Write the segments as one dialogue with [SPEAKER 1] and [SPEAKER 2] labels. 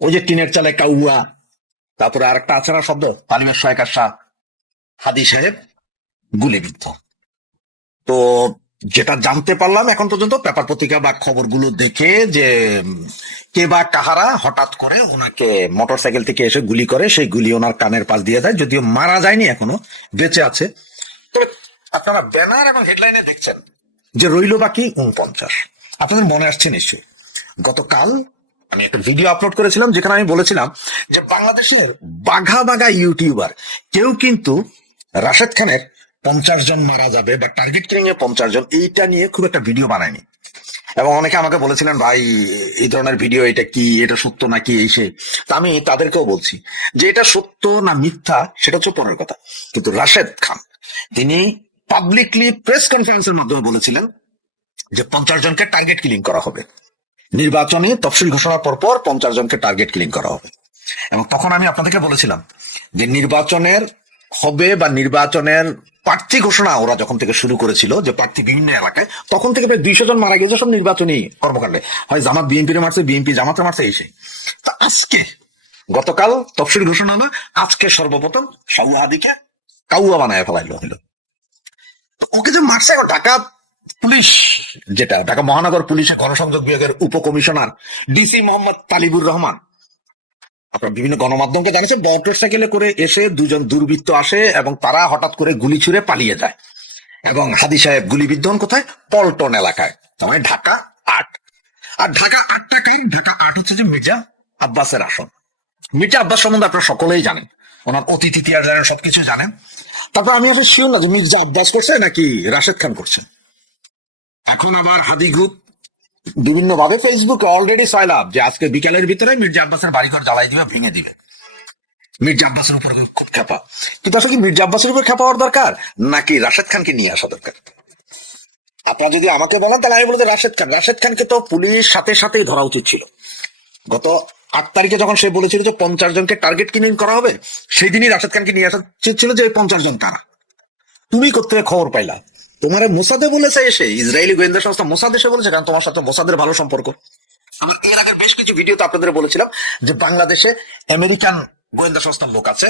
[SPEAKER 1] ওই যে টিনের চালে কাউয়া, তারপরে আর একটা না শব্দ? তালিমের সহায়কার শাহ হাদি সাহেব গুলিবিদ্ধ তো যেটা জানতে পারলাম এখন পর্যন্ত পেপার পত্রিকা বা খবরগুলো দেখে যে কে বা কাহারা হঠাৎ করে ওনাকে মোটর সাইকেল থেকে এসে গুলি করে, সেই গুলি ওনার কানের পাশ দিয়ে যায় যদিও মারা যায়নি এখনও, বেঁচে আছে। আপনারা ব্যানার এবং হেডলাইনে দেখছেন যে রইল বাকি উনপঞ্চাশ আপনাদের মনে আসছে নিশ্চয়ই। গতকাল আমি একটা ভিডিও আপলোড করেছিলাম, যেখানে আমি বলেছিলাম যে বাংলাদেশের বাঘা বাঘা ইউটিউবার কেউ কিন্তু রাশেদ খানের পঞ্চাশ জন মারা যাবে বা টার্গেট কিলিং এ পঞ্চাশ জন, এইটা নিয়ে খুব একটা ভিডিও বানায়নি। এবং অনেকে আমাকে বলেছিলেন, ভাই, এই ধরনের ভিডিও এটা কি? এটা সত্য নাকি এই সে তা আমি তাদেরকেও বলছি যে এটা সত্য না মিথ্যা, সেটা হচ্ছে পরের কথা। কিন্তু রাশেদ খান, তিনি পাবলিকলি প্রেস কনফারেন্সের মাধ্যমে বলেছিলেন যে পঞ্চাশ জনকে টার্গেট কিলিং করা হবে। নির্বাচনী তফসিল ঘোষণার পর পঞ্চাশ জনকে টার্গেট কিলিং করা হবে। এবং তখন আমি আপনাদেরকে বলেছিলাম যে নির্বাচনের হবে বা নির্বাচনের প্রার্থী ঘোষণা ওরা যখন থেকে শুরু করেছিল, যে প্রার্থী বিভিন্ন এলাকায়, তখন থেকে প্রায় দুইশো জন মারা গেছে সব নির্বাচনী কর্মকাণ্ডে। হয় জামাত বিএনপির মারছে, বিএনপি জামাতের মারছে, এই সেই। তা আজকে গতকাল তফসিল ঘোষণা হলো, আজকে সর্বপ্রথম সাউহাদিকে কাউয়া বানায় ফেলাইলো হলো। ওকে যে মারছে ঢাকা পুলিশ যেটা, ঢাকা মহানগর পুলিশের গণসংযোগ বিভাগের উপকমিশনার ডিসি মোহাম্মদ তালিবুর রহমান। আপনার বিভিন্ন গণমাধ্যমকে জানিয়েছে মোটর সাইকেলে করে এসে দুজন দুর্বৃত্ত আসে এবং তারা হঠাৎ করে গুলি ছুড়ে পালিয়ে যায়। এবং হাদি সাহেব গুলিবিদ্ধ হন কোথায়? পল্টন এলাকায়, তার মানে ঢাকা আট। আর ঢাকা আট টাকায় ঢাকা আট হচ্ছে যে মির্জা আব্বাসের আসন। মির্জা আব্বাস সম্বন্ধে আপনারা সকলেই জানেন, ওনার অতীত ইতিহাস জানেন, সবকিছু জানেন। তারপর আমি আসলে শিওর না যে মির্জা আব্বাস করছে নাকি রাশেদ খান করছে এখন আবার হাদি গ্রুপ বিভিন্ন ভাবে ফেসবুকে অলরেডি সাইলাম যে আজকে বিকালের ভিতরে মির্জা আব্বাসের বাড়িঘর জ্বালাই দিবে, ভেঙে দিবে। মির্জা আব্বাসের উপর খুব খেপা কিন্তু আসলে কি মির্জা আব্বাসের উপর খেপা হওয়ার দরকার? নাকি রাশেদ খানকে নিয়ে আসা দরকার? আপনারা যদি আমাকে বলেন, তাহলে আমি বলতে রাশেদ খান। রাশেদ খানকে তো পুলিশ সাথে সাথেই ধরা উচিত ছিল। গত আট তারিখে যখন সে বলেছিল যে পঞ্চাশ জনকে টার্গেট কিনে করা হবে সেই দিনই রাশেদ খানকে নিয়ে আসা উচিত ছিল যে পঞ্চাশ জন তারা। তুমি কোথেকে খবর পাইলা? তোমার মোসাদে বলেছে এসে, ইসরায়েলি গোয়েন্দা সংস্থা মোসাদ এসে বলেছে, কারণ তোমার সাথে মোসাদের ভালো সম্পর্ক। এর আগের বেশ কিছু ভিডিওতে আপনাদের বলেছিলাম যে বাংলাদেশে আমেরিকান গোয়েন্দা সংস্থার লোক আছে,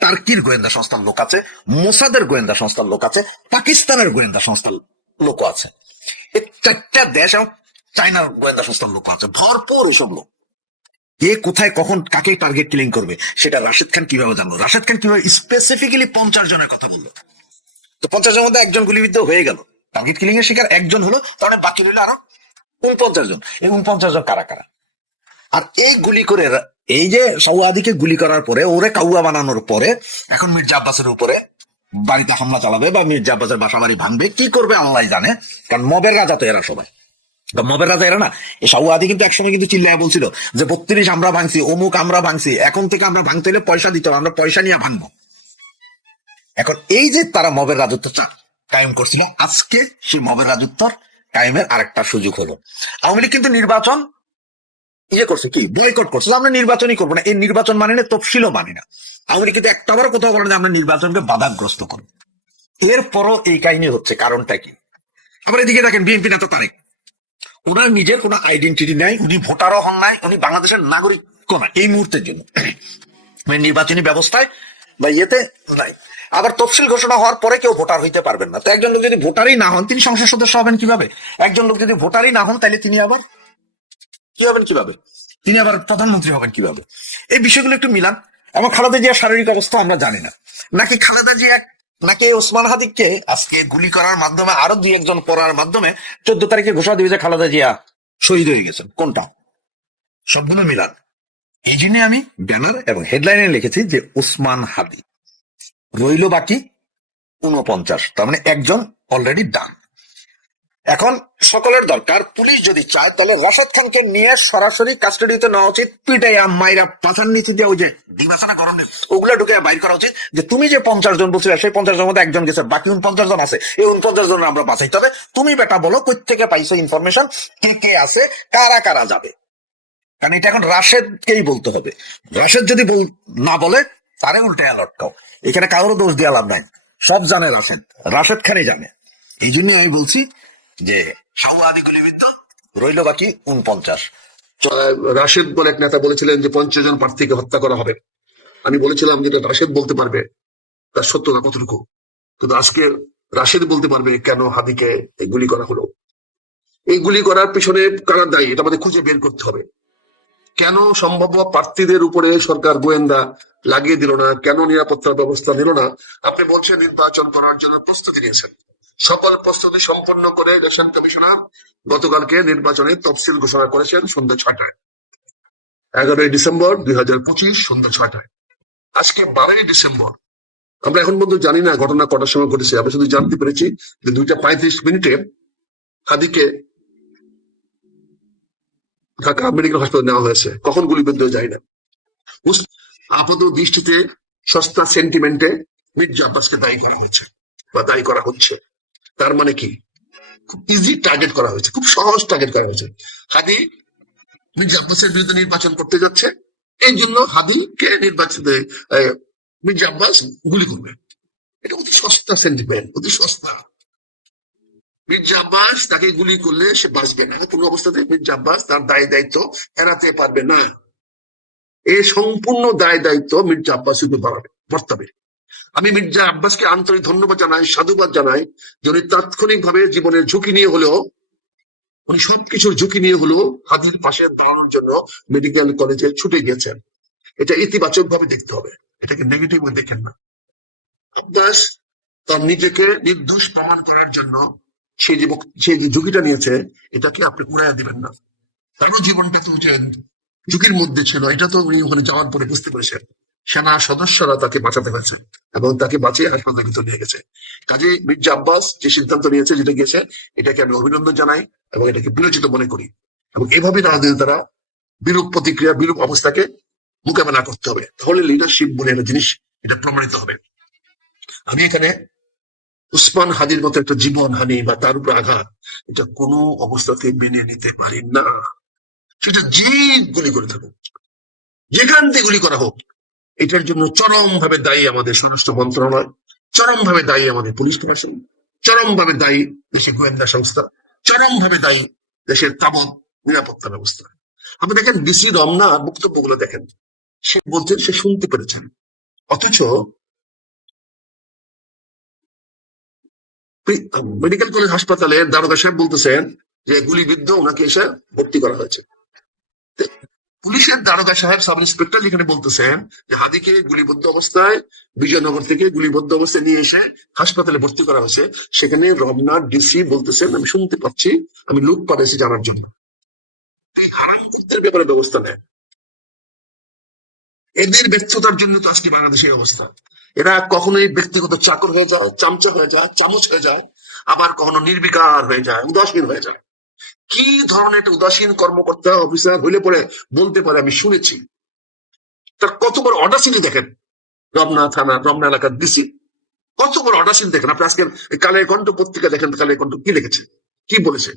[SPEAKER 1] টার্কির গোয়েন্দা সংস্থার লোক আছে, মোসাদের গোয়েন্দা সংস্থার লোক আছে, পাকিস্তানের গোয়েন্দা সংস্থার লোক আছে। এই চারটা দেশ এবং চায়নার গোয়েন্দা সংস্থার লোক আছে। ভরপুর এসব লোক। কে কোথায়, কখন, কাকে টার্গেট কিলিং করবে, সেটা রাশেদ খান কীভাবে জানলো? রাশেদ খান কীভাবে স্পেসিফিক্যালি পঞ্চাশ জনের কথা বলল? তো পঞ্চাশ জনের মধ্যে একজন গুলিবিদ্ধ হয়ে গেল। টার্গেট কিলিং এর শিকার একজন হলো তাহলে বাকি রইল আরও উনপঞ্চাশ জন। এই উনপঞ্চাশ জন কারা কারা? আর এই গুলি করে এই যে সৌয়াদিকে গুলি করার পরে, ওরে কাউয়া বানানোর পরে, এখন মির্জা আব্বাসের উপরে বাড়িতে হামলা চালাবে বা মির্জা আব্বাসের বাসা বাড়ি ভাঙবে, কি করবে আল্লাহ জানে, কারণ মবের রাজা তো এরা সবাই। মবের রাজা এরা না। এই সাউয়াদি কিন্তু একসময় কিন্তু চিল্লায় বলছিল যে, বত্রিশ আমরা ভাঙছি, অমুক আমরা ভাঙছি, এখন থেকে আমরা ভাঙতে হলে পয়সা দিতে হবে, আমরা পয়সা নিয়ে ভাঙবো। এখন এই যে তারা মবের রাজত্বটা কায়েম করছিল, আজকে সেই মবের রাজত্বর কায়েমের আরেকটা সুযোগ হলো। আওয়ামী লীগ কিন্তু নির্বাচন ইয়ে করছে কি বয়কট করছে। আমরা নির্বাচনই করব না, এই নির্বাচন মানে না, তফসিলও মানে না। আওয়ামী লীগ কিন্তু একটা বারও কোথাও বলে যে আমরা নির্বাচনকে বাধাগ্রস্ত করব। এরপরও এই কাহিনী হচ্ছে, কারণটা কি? আবার এদিকে দেখেন, বিএনপি নেতা তারেক। ওনার নিজের কোনো আইডেন্টিটি নাই, উনি ভোটারও হন নাই, উনি বাংলাদেশের নাগরিক না এই মুহূর্তের জন্য। মানে নির্বাচনী ব্যবস্থায় বা ইয়েতে নাই। আবার তফসিল ঘোষণা হওয়ার পরে কেউ ভোটার হইতে পারবেন না। তো একজন লোক যদি ভোটারই না হন, তিনি সংসদ সদস্য হবেন কীভাবে? একজন লোক যদি ভোটারই না হন তাহলে তিনি আবার কি হবেন কীভাবে? তিনি আবার প্রধানমন্ত্রী হবেন কীভাবে? এই বিষয়গুলো একটু মিলান। এবং খালেদা জিয়ার শারীরিক অবস্থা আমরা জানি না। নাকি খালেদা জিয়া, নাকি ওসমান হাদিককে আজকে গুলি করার মাধ্যমে, আরও দুই একজন পড়ার মাধ্যমে চোদ্দ তারিখে ঘোষণা দিবে যে খালেদা জিয়া শহীদ হয়ে গেছেন? কোনটা? সবগুলো মিলান। এই জন্য আমি ব্যানার এবং হেডলাইনে লিখেছি যে ওসমান হাদি। রইল বাকি উনপঞ্চাশ তার মানে একজন অলরেডি ডান এখন সকলের দরকার, পুলিশ যদি চায়, তাহলে রাশেদ খানকে নিয়ে সরাসরি কাস্টাডিতে নেওয়া উচিত। পিটাইয়া, মাইরা, পাথার নিচে দিয়ে ওই যে গরম নেই, ওগুলা ঢুকে বাইর করা উচিত যে তুমি যে পঞ্চাশ জন বলছিলে, সেই পঞ্চাশ জনের মধ্যে একজন গেছে, বাকি উনপঞ্চাশ জন আছে, এই উনপঞ্চাশ জন আমরা বাঁচাইতে হবে তুমি বেটা বলো কই থেকে পাইছো ইনফরমেশন কে কে আছে, কারা কারা যাবে? কারণ এটা এখন রাশেদকেই বলতে হবে। রাশেদ যদি না বলে তারে উল্টে লটকাও। এখানে কারোর দোষ দিয়ে লাভ নাই। সব জানে রাশেদ। রাশেদ খানই জানে। এই জন্যই আমি বলছি যে রইল বাকি উনপঞ্চাশ।
[SPEAKER 2] রাশেদ বলে এক নেতা বলেছিলেন যে, পঞ্চাশ জন প্রার্থীকে হত্যা করা হবে। আমি বলেছিলাম যেটা রাশেদ বলতে পারবে, তার সত্যতা কতটুকু? কিন্তু আজকে রাশেদ বলতে পারবে কেন হাদিকে গুলি করা হলো। এই গুলি করার পিছনে কারা দায়ী? এটা আমাদের খুঁজে বের করতে হবে। কেন সম্ভাব্য প্রার্থীদের উপরে সরকার গোয়েন্দা লাগিয়ে দিল না, কেন নিরাপত্তার ব্যবস্থা নিল না? আপনি বলছেন নির্বাচন করার জন্য প্রস্তুতি নিয়েছেন। সকল প্রস্তুতি সম্পন্ন করে ইলেকশন কমিশনার গতকালকে নির্বাচনের তফসিল ঘোষণা করেছেন সন্ধ্যা ছয়টায়। এগারোই ডিসেম্বর দুই হাজার পঁচিশ সন্ধ্যা ছয়টায়। আজকে বারোই ডিসেম্বর। আমরা এখন পর্যন্ত জানি না ঘটনা কটার সময় ঘটেছে। আমরা শুধু জানতে পেরেছি যে দুইটা পঁয়ত্রিশ মিনিটে হাদিকে ঢাকা মেডিকেল হাসপাতালে নেওয়া হয়েছে। কখন গুলিবিদ্ধ যায় না। আপাত দৃষ্টিতে সস্তা সেন্টিমেন্টে মির্জা আব্বাসকে দায়ী করা হয়েছে বা দায়ী করা হচ্ছে। তার মানে কি? খুব ইজি টার্গেট করা হয়েছে, খুব সহজ টার্গেট করা হয়েছে। হাদি মির্জা আব্বাসের বিরুদ্ধে নির্বাচন করতে যাচ্ছে, এই জন্য হাদিকে নির্বাচিত মির্জা আব্বাস গুলি করবে। এটা অতি সস্তা সেন্টিমেন্ট অতি সস্তা। মির্জা আব্বাস তাকে গুলি করলে সে বাঁচবে না। কোনো অবস্থাতে মির্জা আব্বাস তার দায় দায়িত্ব এড়াতে পারবে না। এই সম্পূর্ণ দায় দায়িত্ব মির্জা আব্বাস বর্তাবে। আমি মির্জা আব্বাসকে আন্তরিক ধন্যবাদ জানাই, সাধুবাদ জানাই, যে উনি তাৎক্ষণিক ভাবে জীবনের ঝুঁকি নিয়ে হলেও, উনি সবকিছুর ঝুঁকি নিয়ে হলেও হাতির পাশে দাঁড়ানোর জন্য মেডিকেল কলেজে ছুটে গিয়েছেন। এটা ইতিবাচক ভাবে দেখতে হবে, এটাকে নেগেটিভ দেখেন না। আব্বাস তার নিজেকে নির্দোষ প্রমাণ করার জন্য সে যে ঝুঁকিটা নিয়েছে, এটাকে আপনি উড়াইয়া দিবেন না। তারও জীবনটা তো ঝুঁকির মধ্যে ছিল। এটা তো উনি ওখানে যাওয়ার পরে বুঝতে পেরেছেন। সেনা সদস্যরা তাকে বাঁচাতে হয়েছে এবং তাকে বাঁচিয়ে হাসপাতালে কিন্তু নিয়ে গেছে। কাজে মির্জা আব্বাস যে সিদ্ধান্ত নিয়েছে, যেটা গিয়েছে, এটাকে আমি অভিনন্দন জানাই এবং এটাকে বিরোচিত মনে করি। এবং এভাবে তারা তারা বিরূপ প্রতিক্রিয়া, বিরূপ অবস্থাকে মোকাবেলা করতে হবে। তাহলে লিডারশিপ বলে একটা জিনিস, এটা প্রমাণিত হবে। আমি এখানে উসমান হাদির মতো একটা জীবন হানি বা তার উপর আঘাত, এটা কোনো অবস্থাতে মেনে নিতে পারি না। সেটা যে গুলি করে থাকুক। যেখান থেকে গুলি করা হোক, এটার জন্য চরম ভাবে দায়ী আমাদের স্বরাষ্ট্র মন্ত্রণালয় চরম ভাবে দায়ী আমাদের পুলিশ প্রশাসন চরম ভাবে দায়ী দেশের গোয়েন্দা সংস্থা চরম ভাবে দায়ী দেশের তাবৎ নিরাপত্তা ব্যবস্থা। আপনি দেখেন ডিসি রমনা বক্তব্যগুলো দেখেন, সে বলছেন, সে শুনতে পেরেছেন। অথচ মেডিকেল কলেজ হাসপাতালে দারোগা সাহেব বলতেছেন যে গুলিবিদ্ধ ওনাকে এসে ভর্তি করা হয়েছে। পুলিশের দারোগা সাহেব সাব ইন্সপেক্টর যেখানে বলতেছেন যে হাদিকে গুলিবদ্ধ অবস্থায়, বিজয়নগর থেকে গুলিবদ্ধ অবস্থায় নিয়ে এসে হাসপাতালে ভর্তি করা হয়েছে। সেখানে রমনার ডিসি বলতেছেন, আমি শুনতে পাচ্ছি, আমি লুট পাঠাইছি জানার জন্য। হারামদের ব্যাপারে ব্যবস্থা নেয় এদের ব্যর্থতার জন্য তো আজকে বাংলাদেশের অবস্থা। এরা কখনোই ব্যক্তিগত চাকর হয়ে যায়, চামচা হয়ে যায়, চামচ হয়ে যায়, আবার কখনো নির্বিকার হয়ে যায় উদাসীন হয়ে যায়। কি ধরনের একটা উদাসীন কর্মকর্তা অফিসার হইলে পরে বলতে পারে, আমি শুনেছি। তার কত বড় অডাসিনি দেখেন? রমনা থানা, রমনা এলাকার ডিসি কত বড় অডাসিন দেখেন? আপনি আজকের কালের কণ্ঠ পত্রিকা দেখেন কালের কণ্ঠ কি লিখেছে? কি বলেছে?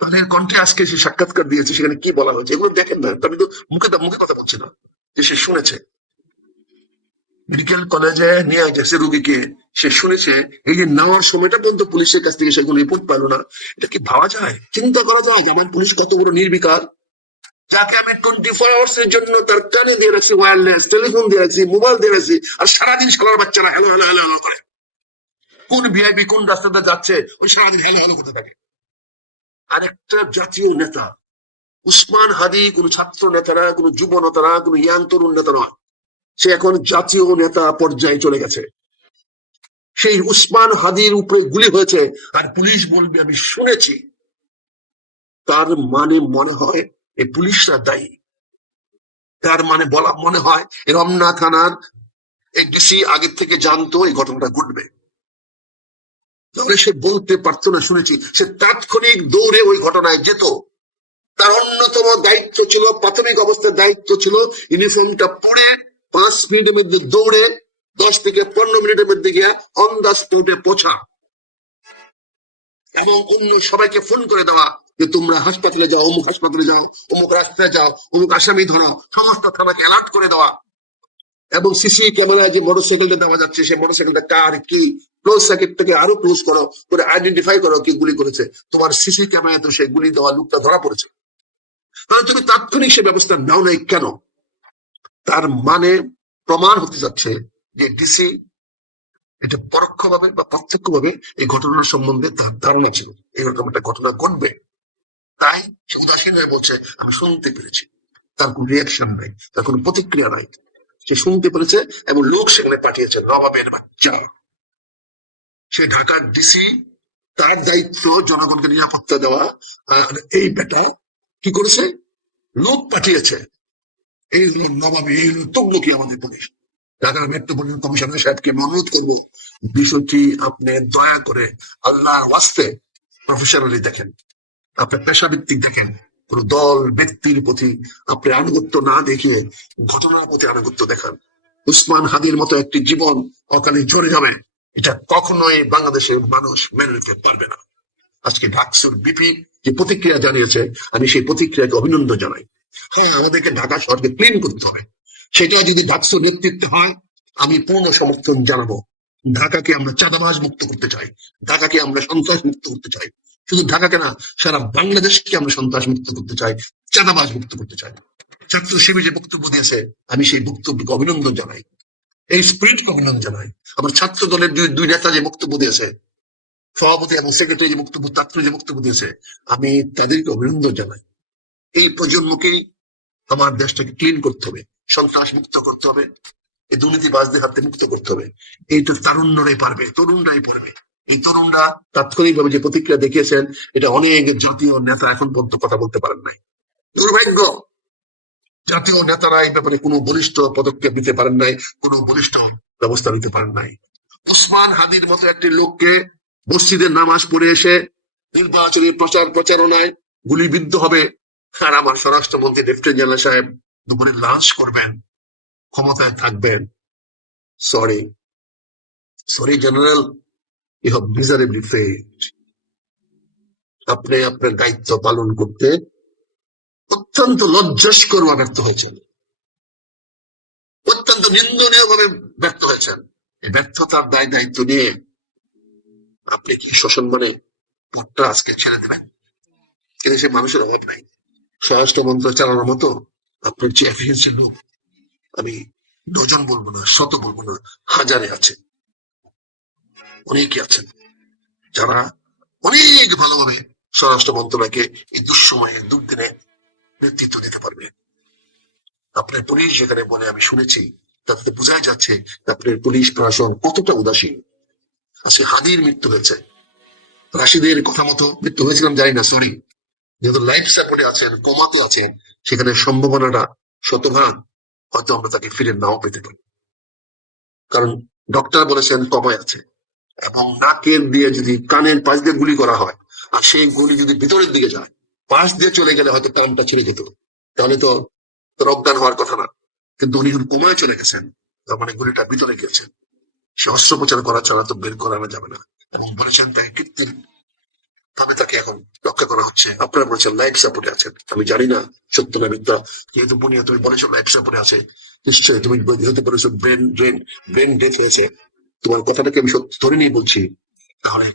[SPEAKER 2] কালের কণ্ঠে আজকে সে সাক্ষাৎকার দিয়েছে, সেখানে কি বলা হয়েছে? এগুলো দেখেন না। আমি তো মুখে মুখে কথা বলছি না। যে সে শুনেছে। মেডিকেল কলেজে নিয়ে গেছে রুগীকে। সে শুনেছে, এই যে নেওয়ার সময়টা পর্যন্ত পুলিশের কাছ থেকে সেগুলো রিপোর্ট পাইলো না। এটা কি ভাবা যায়? চিন্তা করা যায় যে আমার পুলিশ কত বড় নির্বিকার। যাকে আমি টোয়েন্টি ফোর আওয়ার্স এর জন্য তার কানে দিয়ে রাখছি ওয়্যারলেস টেলিফোন দিয়ে রাখছি মোবাইল দিয়ে রাখছি, আর সারাদিন সকাল বাচ্চারা হ্যালো হ্যালো হ্যালো হ্যালো করে। কোন ভিআইপি কোন রাস্তাতে যাচ্ছে, ওই সারাদিন হ্যালো হ্যালো করতে থাকে। আরেকটা জাতীয় নেতা, উসমান হাদি, কোন ছাত্র নেতারা, কোন যুব নেতারা, কোন ইয়াং তরুণ নেতা নয়। সে এখন জাতীয় নেতা পর্যায়ে চলে গেছে। সেই উসমান হাদির উপরে গুলি হয়েছে আর পুলিশ বলবে, আমি শুনেছি। তার মানে মনে হয় এই পুলিশরা দায়ী। তার মানে বলা, মনে হয় রমনা থানার এই ডিসি আগের থেকে জানতো এই ঘটনাটা ঘটবে। তাহলে সে বলতে পারতো না, শুনেছি। সে তাৎক্ষণিক দৌড়ে ওই ঘটনায় যেত। তার অন্যতম দায়িত্ব ছিল, প্রাথমিক অবস্থার দায়িত্ব ছিল, ইউনিফর্মটা পরে পাঁচ মিনিটের মধ্যে দৌড়ে, দশ থেকে পনেরো মিনিটের মধ্যে গিয়া অন দা স্পটে পৌঁছা। এবং অন্য সবাইকে ফোন করে দেওয়া যে, তোমরা হাসপাতালে যাও, অমুক হাসপাতালে যাও, অমুক রাস্তায় যাও, অমুক আসামি ধরো। সমস্ত থানাকে অ্যালার্ট করে দেওয়া। এবং সিসি ক্যামেরায় যে মোটরসাইকেলটা দেওয়া যাচ্ছে, সেই মোটরসাইকেলটা কার, কি? ক্লোজ সার্কিটটাকে আরও ক্লোজ করো, করে আইডেন্টিফাই করো কি গুলি করেছে। তোমার সিসি ক্যামেরায় তো সেই গুলি দেওয়া লোকটা ধরা পড়েছে। তাহলে তুমি তাৎক্ষণিক সে ব্যবস্থা নাও নাই কেন? তার মানে প্রমাণ হতে যাচ্ছে যে ডিসি এটা পরোক্ষভাবে বা প্রত্যক্ষভাবে এই ঘটনার সম্বন্ধে তার ধারণা ছিল। এরকম একটা ঘটনা ঘটবে। তাই সে উদাসীন হয়ে বলছে, আমি শুনতে পেরেছি। তার কোন রিয়াকশন নাই, তার কোনো প্রতিক্রিয়া নাই। সে শুনতে পেরেছে এবং লোক সেখানে পাঠিয়েছে, নবাবের বাচ্চা। সে ঢাকার ডিসি তার দায়িত্ব জনগণকে নিরাপত্তা দেওয়া। এই বেটা কি করেছে? লোক পাঠিয়েছে। এই হলো নবাবে, এই হলো তমলুকি আমাদের পুলিশ ঢাকার মেট্রোপলিটন কমিশনার সাহেবকে অনুরোধ করব, বিষয়টি আপনি দয়া করে আল্লাহর ওয়াস্তে প্রফেশনালি দেখেন। আপনি পেশাভিত্তিক দেখেন, কোন দল, ব্যক্তির প্রতি আপনি আনুগত্য না দেখিয়ে ঘটনার প্রতি আনুগত্য দেখান। উসমান হাদির মতো একটি জীবন অকালে ঝরে যাবে, এটা কখনোই বাংলাদেশের মানুষ মেনে নিতে পারবে না। আজকে ঢাকসুর বিপি যে প্রতিক্রিয়া জানিয়েছে, আমি সেই প্রতিক্রিয়াকে অভিনন্দন জানাই। হ্যাঁ আমাদেরকে ঢাকা শহরকে ক্লিন করতে হবে। সেটা যদি ডাকসুর নেতৃত্বে হয়, আমি পূর্ণ সমর্থন জানাব। ঢাকাকে আমরা চাঁদাবাজ মুক্ত করতে চাই। ঢাকাকে আমরা সন্ত্রাস মুক্ত করতে চাই। শুধু ঢাকাকে না, সারা বাংলাদেশকে আমরা সন্ত্রাস মুক্ত করতে চাই, চাঁদাবাজ মুক্ত করতে চাই। ছাত্র শিবির যে বক্তব্য দিয়েছে, আমি সেই বক্তব্যকে অভিনন্দন জানাই। এই স্পিরিটকে অভিনন্দন জানাই। আমার ছাত্র দলের দুই দুই নেতা যে বক্তব্য দিয়েছে, সভাপতি এবং সেক্রেটারি যে বক্তব্য ছাত্র যে বক্তব্য দিয়েছে, আমি তাদেরকে অভিনন্দন জানাই। এই প্রজন্মকেই আমার দেশটাকে ক্লিন করতে হবে সন্ত্রাস মুক্ত করতে হবে, এই দুর্নীতিবাজদের হাতে মুক্ত করতে হবে। এইটা তারুণ্যরাই পারবে, তরুণরাই পারবে। এই তরুণরা তাৎক্ষণিকভাবে যে প্রতিক্রিয়া দেখিয়েছেন, এটা অনেক জাতীয় নেতা এখন পর্যন্ত কথা বলতে পারেন নাই। দুর্ভাগ্য, জাতীয় নেতারা এই ব্যাপারে কোনো বলিষ্ঠ পদক্ষেপ নিতে পারেন নাই, কোনো বলিষ্ঠ ব্যবস্থা নিতে পারেন নাই। ওসমান হাদির মতো একটি লোককে মসজিদের নামাজ পড়ে এসে নির্বাচনী প্রচার প্রচারণায় গুলিবিদ্ধ হবে আর আমার স্বরাষ্ট্রমন্ত্রী লেফটেন্যান্ট জেনারেল সাহেব দুপুরে লাঞ্চ করবেন, ক্ষমতায় থাকবেন। সরি সরি জেনারেল আপনি আপনার দায়িত্ব পালন করতে অত্যন্ত লজ্জাস্কর ব্যর্থ হয়েছেন। অত্যন্ত নিন্দনীয় ভাবে ব্যর্থ হয়েছেন। এই ব্যর্থতার দায় দায়িত্ব নিয়ে আপনি কি সসম্মানে পথটা আজকে ছেড়ে দেবেন? এদেশে মানুষের অভাব নাই? স্বরাষ্ট্র মন্ত্র চালানোর মতো আপনার যে এফিসিয়েন্সি লোক, আমি ডজন বলব না, শত বলব না, হাজারে আছে। অনেকে আছেন যারা অনেক ভালোভাবে স্বরাষ্ট্র মন্ত্রণালয়কে এই দুঃসময়ে, দুর্দিনে নেতৃত্ব দিতে পারবে। আপনার পুলিশ যেখানে বলে আমি শুনেছি, তাতে বোঝাই যাচ্ছে আপনার পুলিশ প্রশাসন কতটা উদাসীন। আজকে হাদির মৃত্যু হয়েছে। রাশিদের কথা মতো মৃত্যু হয়েছিলাম, জানি না সরি যেহেতু লাইফ সাপোর্টে আছেন, কমাতে আছেন, সেখানে সম্ভাবনাটা শতভাগ হয়তো আমরা তাকে ফিরে নাও পেতে পারি। কারণ ডক্টর বলেছেন কমায় আছে। এবং নাকের দিয়ে যদি কানের পাশ দিয়ে গুলি করা হয়, আর সেই গুলি যদি ভিতরের দিকে যায়, পাশ দিয়ে চলে গেলে হয়তো কানটা ছিঁড়ে যেত। তাহলে তো অজ্ঞান হওয়ার কথা না। কিন্তু উনি যখন কমায় চলে গেছেন, তার মানে গুলিটা ভিতরে গেছেন সে অস্ত্রোপচার করা ছাড়া তো বের করানো যাবে না। এবং বলেছেন তাকে কৃত্রিম ভাবে তাকে এখন রক্ষা করা হচ্ছে। আপনারা বলেছেন, লাইফ সাপোর্টে আছেন আমি জানি না, সত্য না মিথ্যা। যেহেতু বুনিয়া, তুমি বলেছ লাইফ সাপোর্টে আছে। নিশ্চয়ই তুমি যেহেতু বলেছ ব্রেন ব্রেন ব্রেন ডেথ হয়েছে, তোমার কথাটাকে আমি সত্য ধরে নিয়ে বলছি। তাহলে